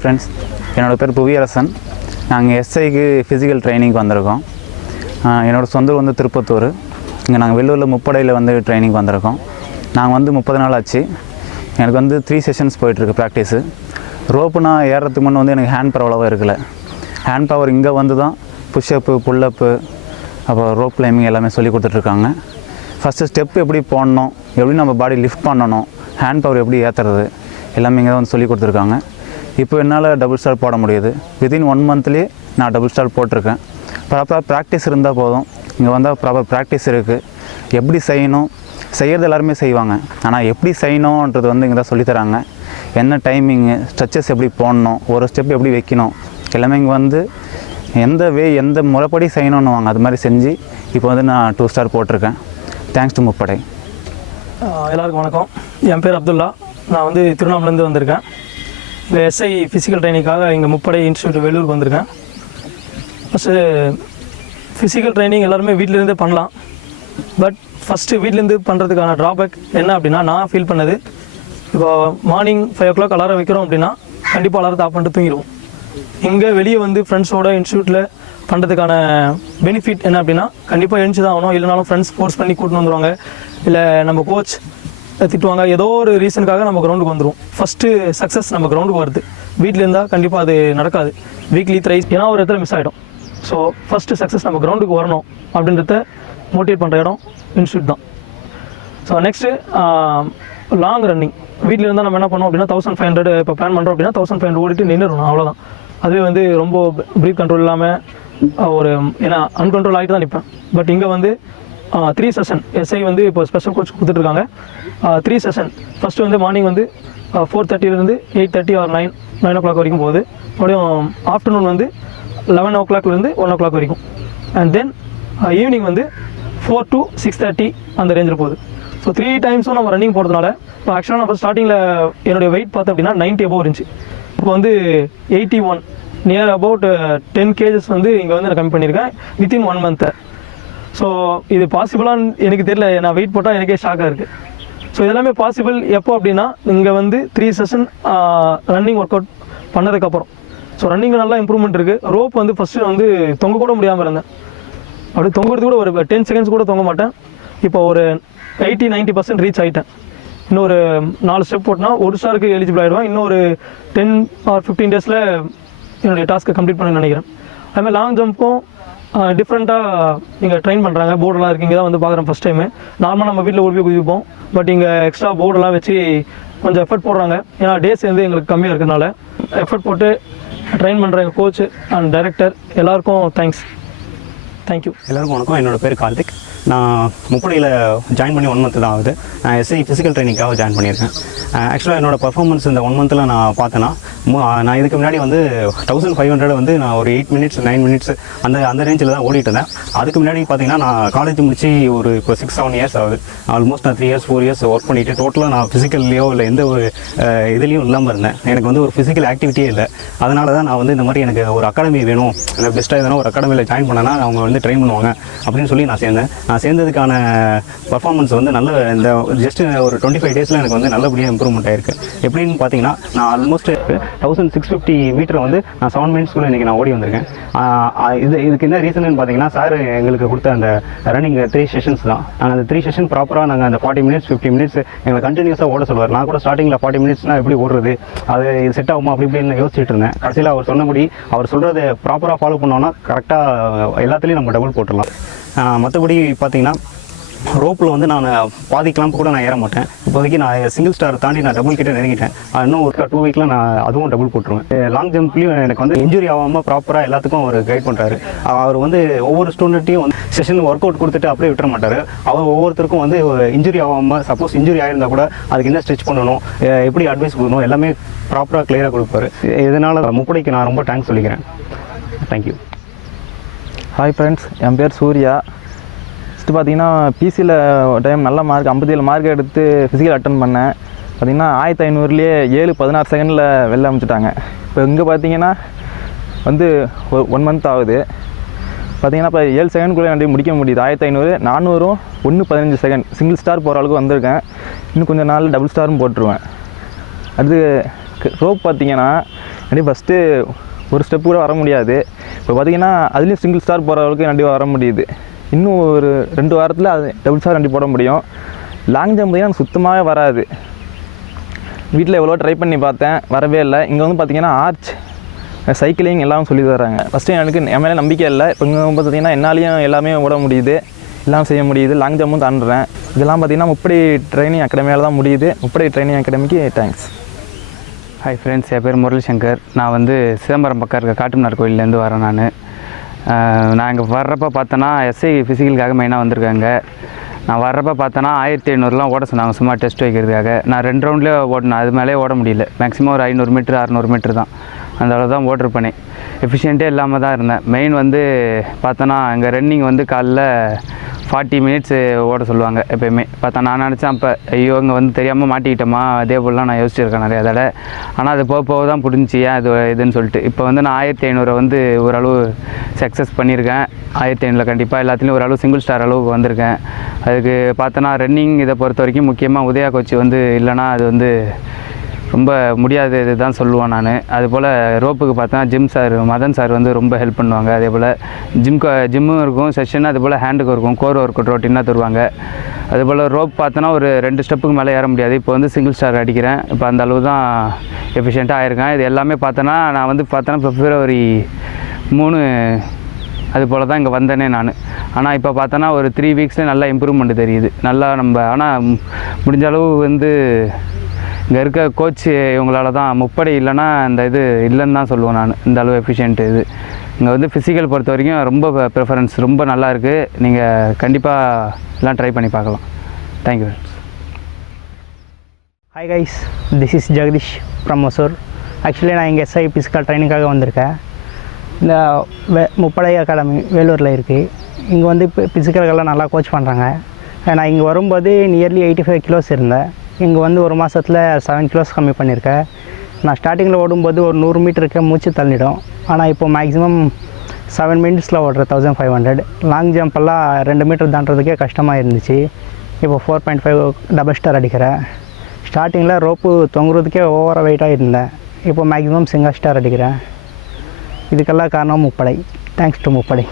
Friends என்னோடய பேர் புவியரசன். நாங்கள் எஸ்ஐக்கு ஃபிசிக்கல் ட்ரைனிங் வந்திருக்கோம். என்னோடய என்னோட சொந்த ஊர் வந்து திருப்பத்தூர். இங்கே நாங்கள் வெள்ளூரில் முப்படையில் வந்து ட்ரைனிங் வந்திருக்கோம். நாங்கள் வந்து முப்பது நாள் ஆச்சு. எனக்கு வந்து த்ரீ செஷன்ஸ் போயிட்டுருக்கு ப்ராக்டிஸு ரோப்பு நான் ஏறுறதுக்கு முன்னே வந்து எனக்கு ஹேண்ட் பவர் அவ்வளோவா இருக்கல. ஹேண்ட் பவர் இங்கே வந்து தான் புஷ்அப்பு புல்லப்பு அப்புறம் ரோப் கிளைம்பிங் எல்லாமே சொல்லி கொடுத்துட்ருக்காங்க. ஃபஸ்ட்டு ஸ்டெப் எப்படி போடணும்? எப்படி நம்ம பாடி லிஃப்ட் பண்ணணும். ஹேண்ட் பவர் எப்படி ஏற்றுறது எல்லாமே இங்கே தான் வந்து சொல்லி கொடுத்துருக்காங்க. இப்போ என்னால் டபுள் ஸ்டார் போட முடியுது. வித்தின் ஒன் மந்த்லேயே நான் டபுள் ஸ்டார் போட்டிருக்கேன். ப்ராப்பராக ப்ராக்டிஸ் இருந்தால் போதும். இங்கே வந்தால் ப்ராப்பர் ப்ராக்டிஸ் இருக்குது எப்படி செய்யணும்? செய்கிறது எல்லாருமே செய்வாங்க. ஆனால் எப்படி செய்யணுன்றது வந்து இங்கே தான் சொல்லித்தராங்க என்ன டைமிங்கு ஸ்ட்ரெச்சஸ் எப்படி போடணும்? ஒரு ஸ்டெப் எப்படி வைக்கணும்? எல்லாமே இங்கே வந்து எந்த வே எந்த முறைப்படி செய்யணும்னு வாங்க அது மாதிரி செஞ்சு இப்போ வந்து நான் டூ ஸ்டார் போட்டிருக்கேன். Thanks to Muppadai. எல்லாருக்கும் வணக்கம். என் பேர் அப்துல்லா. நான் வந்து திருவண்ணாமலேருந்து வந்திருக்கேன். இந்த எஸ்ஐ ஃபிசிக்கல் ட்ரைனிங்காக இங்கே முப்படை இன்ஸ்டியூட் வேலூருக்கு வந்திருக்கேன். ஃபஸ்ட்டு ஃபிசிக்கல் ட்ரைனிங் எல்லாருமே வீட்டிலேருந்தே பண்ணலாம். பட் ஃபஸ்ட்டு வீட்டிலேருந்து பண்ணுறதுக்கான ட்ராபேக் என்ன அப்படின்னா நான் ஃபீல் பண்ணது இப்போ morning five o'clock alarm வைக்கிறோம் அப்படின்னா கண்டிப்பாக அலாரத்தை ஆஃப் பண்ணிட்டு தூங்கிடுவோம். இங்கே வெளியே வந்து ஃப்ரெண்ட்ஸோட இன்ஸ்டியூட்டில் பண்ணுறதுக்கான பெனிஃபிட் என்ன அப்படின்னா கண்டிப்பாக எழுந்து தான் ஆகணும். இல்லைனாலும் ஃப்ரெண்ட்ஸ் ஃபோர்ஸ் பண்ணி கூட்டின்னு வந்துடுவாங்க இல்லை நம்ம கோச் திட்டுவாங்க. ஏதோ ஒரு ரீசனுக்காக நம்ம கிரவுண்டுக்கு வந்துடும் ஃபஸ்ட்டு சக்ஸஸ் நம்ம கிரவுண்டுக்கு வருது. வீட்டில் இருந்தால் கண்டிப்பாக அது நடக்காது. வீக்லி த்ரைஸ் ஏன்னா ஒரு இடத்துல மிஸ் ஆகிடும் ஸோ ஃபஸ்ட்டு சக்ஸஸ் நம்ம கிரவுண்டுக்கு வரணும் அப்படின்றத மோட்டிவேட் பண்ணுற இடம் இன்ஸ்டியூட் தான். ஸோ நெக்ஸ்ட்டு லாங் ரன்னிங் வீட்டில் இருந்தால் நம்ம என்ன பண்ணோம் அப்படின்னா தௌசண்ட் ஃபைவ் ஹண்ட்ரட் இப்போ பிளான் பண்ணுறோம் அப்படின்னா தௌசண்ட் ஃபைவ் ஹண்ட்ரட் ஓடிட்டு நின்றுடணும் அவ்வளோதான் அதுவே வந்து ரொம்ப ப்ரீத் கண்ட்ரோல் இல்லாமல் ஒரு ஏன்னா அன்கண்ட்ரோல் ஆகிட்டு தான் நிற்பேன் பட் இங்கே வந்து த்ரீ செஷன் எஸ்ஐ வந்து இப்போ ஸ்பெஷல் கோச் கொடுத்துட்ருக்காங்க. த்ரீ செஷன் ஃபஸ்ட்டு வந்து மார்னிங் வந்து four தேர்ட்டிலேருந்து eight thirty or nine nine o'clock வரைக்கும் போகுது. மறுபடியும் ஆஃப்டர்நூன் வந்து லெவன் ஓ கிளாக்லேருந்து ஒன் ஓ கிளாக் வரைக்கும் அண்ட் தென் ஈவினிங் வந்து ஃபோர் டு சிக்ஸ் தேர்ட்டி அந்த ரேஞ்சில் போகுது. ஸோ த்ரீ டைம்ஸும் நம்ம ரன்னிங் போகிறதுனால இப்போ ஆக்சுவலாக நான் ஸ்டார்டிங்கில் என்னுடைய வெயிட் பார்த்தோம் அப்படின்னா நைன்ட்டி அபோவ் இருந்துச்சு. இப்போ வந்து eighty one near about ten kgs வந்து இங்கே வந்து நான் கம்மி பண்ணியிருக்கேன். வித்தின் ஒன் மந்த்து ஸோ இது பாசிபிளான்னு எனக்கு தெரியல. நான் வெயிட் போட்டால் எனக்கே ஷாக்காக இருக்குது ஸோ இதெல்லாமே பாசிபிள் எப்போ அப்படின்னா இங்கே வந்து three session running work out பண்ணதுக்கப்புறம் ஸோ ரன்னிங்கில் நல்லா இம்ப்ரூவ்மெண்ட் இருக்குது ரோப் வந்து ஃபஸ்ட்டு வந்து தொங்க கூட முடியாமல் இருந்தேன். அப்படி தொங்குறது கூட ஒரு டென் செகண்ட்ஸ் கூட தொங்க மாட்டேன். இப்போ ஒரு எயிட்டி 90% பர்சன்ட் ரீச் ஆகிட்டேன் இன்னொரு நாலு ஸ்டெப் போட்டினா ஒரு ஸ்டாருக்கு எலிஜிபிள் ஆகிடுவேன் இன்னொரு டென் ஆர் ஃபிஃப்டீன் டேஸில் என்னுடைய டாஸ்க்கை கம்ப்ளீட் பண்ண நினைக்கிறேன். அதுமாதிரி லாங் ஜம்ப்பும் டிஃப்ரெண்ட்டாக நீங்கள் ட்ரெயின் பண்ணுறாங்க போர்டெல்லாம் இருக்குது இங்கே தான் வந்து பார்க்குறேன் ஃபஸ்ட் டைமு நார்மலாக நம்ம வீட்டில் ஓடி போய் குதிப்போம். பட் இங்கே எக்ஸ்ட்ரா போர்டெல்லாம் வச்சு கொஞ்சம் எஃபர்ட் போடுறாங்க. ஏன்னா டேஸ் வந்து எங்களுக்கு கம்மியாக இருக்கிறதுனால எஃபர்ட் போட்டு ட்ரெயின் பண்ணுற எங்கள் கோச் அண்ட் டைரக்டர் எல்லாருக்கும் தேங்க்ஸ் தேங்க்யூ எல்லாருக்கும் வணக்கம். என்னோட பேர் கார்த்திக். நான் முப்படையில் ஜாயின் பண்ணி ஒன் மந்த் தான் ஆகுது. நான் எஸ்ஐ ஃபிசிக்கல் ட்ரைனிங்காக ஜாயின் பண்ணியிருக்கேன். ஆக்சுவலாக என்னோடய பர்ஃபார்மன்ஸ் இந்த ஒன் மந்தில் நான் பார்த்தேன்னா நான் இதுக்கு முன்னாடி வந்து தௌசண்ட் ஃபைவ் ஹண்ட்ரட் வந்து நான் ஒரு எயிட் மினிட்ஸ் நைன் மினிட்ஸ் அந்த அந்த ரேஞ்சில் தான் ஓடிட்டு இருந்தேன் அதுக்கு முன்னாடி பார்த்தீங்கன்னா நான் காலேஜ் முடிச்சு ஒரு இப்போ சிக்ஸ் செவன் இயர்ஸ் ஆகுது. ஆல்மோஸ்ட் நான் three years four years work பண்ணிட்டு டோட்டலாக நான் ஃபிசிக்கல்லையோ இல்லை எந்த ஒரு இதுலேயும் இல்லாமல் இருந்தேன். எனக்கு வந்து ஒரு ஃபிசிக்கல் ஆக்டிவிட்டியே இல்லை. அதனால தான் நான் வந்து இந்த மாதிரி எனக்கு ஒரு அகாடமி வேணும் எனக்கு பெஸ்ட்டாக எதனா ஒரு அகாடமியில் ஜாயின் பண்ணனா அவங்க வந்து ட்ரெயின் பண்ணுவாங்க அப்படின்னு சொல்லி நான் சேர்ந்தேன். நான் சேர்ந்ததுக்கான பர்ஃபார்மன்ஸ் வந்து நல்ல இந்த ஜஸ்ட் ஒரு டுவெண்ட்டி ஃபைவ் டேஸில் எனக்கு வந்து நல்லபடியாக இம்ப்ரூவ்மெண்ட் ஆயிருக்கு. எப்படின்னு பார்த்தீங்கன்னா நான் almost thousand six fifty metre வந்து நான் செவன் மினிட்ஸ்க்குள்ளே இன்றைக்கி நான் ஓடி வந்திருக்கேன். இது இதுக்கு என்ன ரீசன்னு பார்த்தீங்கன்னா சார் எங்களுக்கு கொடுத்த அந்த ரன்னிங் த்ரீ செஷன்ஸ் தான். நாங்கள் அந்த த்ரீ செஷன் ப்ராப்பராக நாங்கள் அந்த ஃபார்ட்டி மினிட்ஸ் ஃபிஃப்டி மினிட்ஸ் எங்களை கண்டினியூஸாக ஓட சொல்லுவார் நான் கூட ஸ்டார்டிங்கில் ஃபார்ட்டி மினிட்ஸ்னால் எப்படி ஓடுறது? அது இது செட் ஆகுமா? அப்படி இப்படின்னு யோசிச்சுட்டு இருந்தேன். கடைசியில் அவர் சொன்னபடி அவர் சொல்கிறத ப்ராப்பராக ஃபாலோ பண்ணோன்னா கரெக்டாக எல்லாத்துலேயும் நம்ம டபுள் போட்டுடலாம். மற்றபடி பார்த்தீங்கன்னா ரோப்பில் வந்து நான் பாதி கூட நான் ஏற மாட்டேன். இப்போதைக்கு நான் சிங்கிள் ஸ்டார் தாண்டி நான் டபுள் கிட்ட நெருங்கிட்டேன். இன்னும் ஒரு டூ வீக்கில் நான் அதுவும் டபுள் போட்டுருவேன். லாங் ஜம்ப்லேயும் எனக்கு வந்து இன்ஜுரி ஆகாமல் ப்ராப்பராக எல்லாத்துக்கும் அவர் கைட் பண்ணுறாரு அவர் வந்து ஒவ்வொரு ஸ்டூடெண்ட்டையும் வந்து செஷன் ஒர்க் அவுட் கொடுத்துட்டு அப்படியே விட்டுற மாட்டார். அவர் ஒவ்வொருத்தருக்கும் வந்து இன்ஜுரி ஆகாமல் சப்போஸ் இன்ஜுரி ஆயிருந்தால் கூட அதுக்கு என்ன ஸ்ட்ரெச் பண்ணணும் எப்படி அட்வைஸ் கொடுக்கணும் எல்லாமே ப்ராப்பராக கிளியராக கொடுப்பாரு. இதனால் முப்படைக்கு நான் ரொம்ப தேங்க்ஸ் சொல்லிக்கிறேன். தேங்க்யூ ஹாய் ஃப்ரெண்ட்ஸ் என் பேர் சூர்யா. ஃபஸ்ட்டு பார்த்தீங்கன்னா பிசியில் டைம் நல்ல மார்க் ஐம்பத்தேழு மார்க் எடுத்து ஃபிசிக்கல் அட்டன் பண்ணேன். பார்த்தீங்கன்னா ஆயிரத்தி ஐநூறுலேயே ஏழு பதினாறு செகண்டில் வெளில அமைச்சிட்டாங்க. இப்போ இங்கே பார்த்தீங்கன்னா வந்து ஒரு ஒன் மந்த் ஆகுது. பார்த்தீங்கன்னா இப்போ ஏழு செகண்ட்குள்ளே நான் முடிக்க முடியுது. ஆயிரத்தி ஐநூறு நானூறும் ஒன்று பதினஞ்சு செகண்ட் சிங்கிள் ஸ்டார் போகிற அளவுக்கு வந்திருக்கேன். இன்னும் கொஞ்சம் நாள் டபுள் ஸ்டாரும் போட்டுருவேன். அடுத்து ரோப் பார்த்தீங்கன்னா அப்படி ஃபஸ்ட்டு ஒரு ஸ்டெப் கூட வர முடியாது. இப்போ பார்த்தீங்கன்னா அதுலேயும் சிங்கிள் ஸ்டார் போகிற அளவுக்கு கண்டிப்பாக வர முடியுது. இன்னும் ஒரு ரெண்டு வாரத்தில் அது டபுள்ஸாக ஸ்டார் வண்டி போட முடியும். லாங் ஜம்ப் எனக்கு சுத்தமாகவே வராது. வீட்டில் எவ்வளோ ட்ரை பண்ணி பார்த்தேன் வரவே இல்லை. இங்கே வந்து பார்த்திங்கன்னா ஆர்ச் சைக்கிளிங் எல்லாம் சொல்லி தராங்க ஃபஸ்ட்டு எனக்கு என் மேலே நம்பிக்கை இல்லை. இப்போ இங்கே வந்து பார்த்தீங்கன்னா என்னாலையும் எல்லாமே ஓட முடியுது. எல்லாம் செய்ய முடியுது. லாங் ஜம்பும் தாண்டுறேன். இதெல்லாம் பார்த்தீங்கன்னா முப்படி ட்ரைனிங் அகாடமியால் தான் முடியுது. முப்படி ட்ரைனிங் அகாடமிக்கு தேங்க்ஸ் ஹாய் ஃப்ரெண்ட்ஸ் என் பேர் முரளி சங்கர் நான் வந்து சிதம்பரம் பக்கம் இருக்க காட்டுமன்னார் கோயிலேருந்து வரேன் நான். நான் இங்கே பார்த்தோன்னா எஸ்ஐ ஃபிசிக்கலுக்காக மெயினாக வந்திருக்காங்க. நான் வர்றப்போ பார்த்தோன்னா ஆயிரத்தி ஐநூறுலாம் ஓட சொன்னாங்க சும்மா டெஸ்ட் வைக்கிறதுக்காக. நான் ரெண்டு ரவுண்ட்லேயே ஓடினேன் அது மேலே ஓட முடியல. மேக்ஸிமம் ஒரு ஐநூறு மீட்ரு அறநூறு மீட்ரு தான். அந்த அளவு தான் ஓட்டிருப்பேனே எஃபிஷியண்ட்டே இல்லாமல் தான் இருந்தேன். மெயின் வந்து பார்த்தோன்னா அங்கே ரன்னிங் வந்து காலைல ஃபார்ட்டி மினிட்ஸ் ஓட சொல்லுவாங்க எப்பயுமே. பார்த்தா நான் நினச்சேன் அப்போ ஐயோ இங்கே வந்து தெரியாமல் மாட்டிக்கிட்டோமா? அதே போலலாம் நான் யோசிச்சிருக்கேன் நிறையா தடவை. ஆனால் அது போக போக தான் புரிஞ்சிச்சு ஏன் அது இதுன்னு சொல்லிட்டு. இப்போ வந்து நான் ஆயிரத்தி ஐநூறு வந்து ஓரளவு சக்ஸஸ் பண்ணியிருக்கேன். ஆயிரத்தி ஐநூறில் கண்டிப்பாக எல்லாத்துலேயும் ஓரளவு சிங்கிள் ஸ்டார் அளவுக்கு வந்திருக்கேன். அதுக்கு பார்த்தோன்னா ரன்னிங் இதை பொறுத்த வரைக்கும் முக்கியமாக உதயா கோச்சி வந்து இல்லைன்னா அது வந்து ரொம்ப முடியாதது தான் சொல்லுவேன் நான். அதுபோல் ரோப்புக்கு பார்த்தா ஜிம் சார் மதன் சார் வந்து ரொம்ப ஹெல்ப் பண்ணுவாங்க. அதே போல் ஜிம் ஜிம்மும் இருக்கும் செஷன் அது போல் ஹேண்டுக்கு இருக்கும் கோர் ஒர்க் ரொட்டீனாக தருவாங்க. அதுபோல் ரோப் பார்த்தோன்னா ஒரு ரெண்டு ஸ்டெப்புக்கு மேலே ஏற முடியாது. இப்போ வந்து சிங்கிள் ஸ்டார் அடிக்கிறேன். இப்போ அந்த அளவு தான் எஃபிஷியண்ட்டாக ஆயிருக்கேன். இது எல்லாமே பார்த்தோன்னா நான் வந்து பார்த்தோன்னா ஃபிப்ரவரி மூணு அது போல் தான் இங்கே வந்தேனே நான். ஆனால் இப்போ பார்த்தோன்னா ஒரு த்ரீ வீக்ஸில் நல்லா இம்ப்ரூவ்மெண்ட் தெரியுது. நல்லா நம்ம ஆனால் முடிஞ்ச அளவு வந்து இங்கே இருக்க கோச் இவங்களால தான் முப்படை இல்லைன்னா இந்த இது இல்லைன்னு தான் சொல்லுவேன் நான். இந்த அளவு எஃபிஷியன்ட் இது. இங்கே வந்து ஃபிசிக்கல் பொறுத்த வரைக்கும் ரொம்ப ப்ரிஃபரன்ஸ் ரொம்ப நல்லா இருக்குது நீங்கள் கண்டிப்பாக எல்லாம் ட்ரை பண்ணி பார்க்கலாம். Thank you hi guys this is Jagadish from Mysore actually நான் இங்கே எஸ்ஐ ஃபிசிக்கல் ட்ரைனிங்காக வந்திருக்கேன். இந்த வே முப்படை அகாடமி வேலூரில் இருக்குது இங்கே வந்து இப்போ ஃபிசிக்கல்கெல்லாம் நல்லா கோச் பண்ணுறாங்க நான் இங்கே வரும்போது நியர்லி எயிட்டி ஃபைவ் கிலோஸ் இருந்தேன். இங்கே வந்து ஒரு மாதத்தில் செவன் கிலோஸ் கம்மி பண்ணியிருக்கேன். நான் ஸ்டார்டிங்கில் ஓடும்போது ஒரு நூறு மீட்டருக்கு மூச்சு தள்ளிடும். ஆனால் இப்போ மேக்ஸிமம் செவன் மினிட்ஸில் ஓடுறேன் தௌசண்ட் ஃபைவ் ஹண்ட்ரட் லாங் ஜம்ப்பெல்லாம் ரெண்டு மீட்டர் தாண்டதுக்கே கஷ்டமாக இருந்துச்சு. இப்போ four point five double star அடிக்கிறேன். ஸ்டார்டிங்கில் ரோப்பு தொங்குறதுக்கே ஓவர வெயிட்டாக இருந்தேன். இப்போ மேக்ஸிமம் சிங்கிள் ஸ்டார் அடிக்கிறேன். இதுக்கெல்லாம் காரணம் முப்படை. தேங்க்ஸ் டு முப்படை.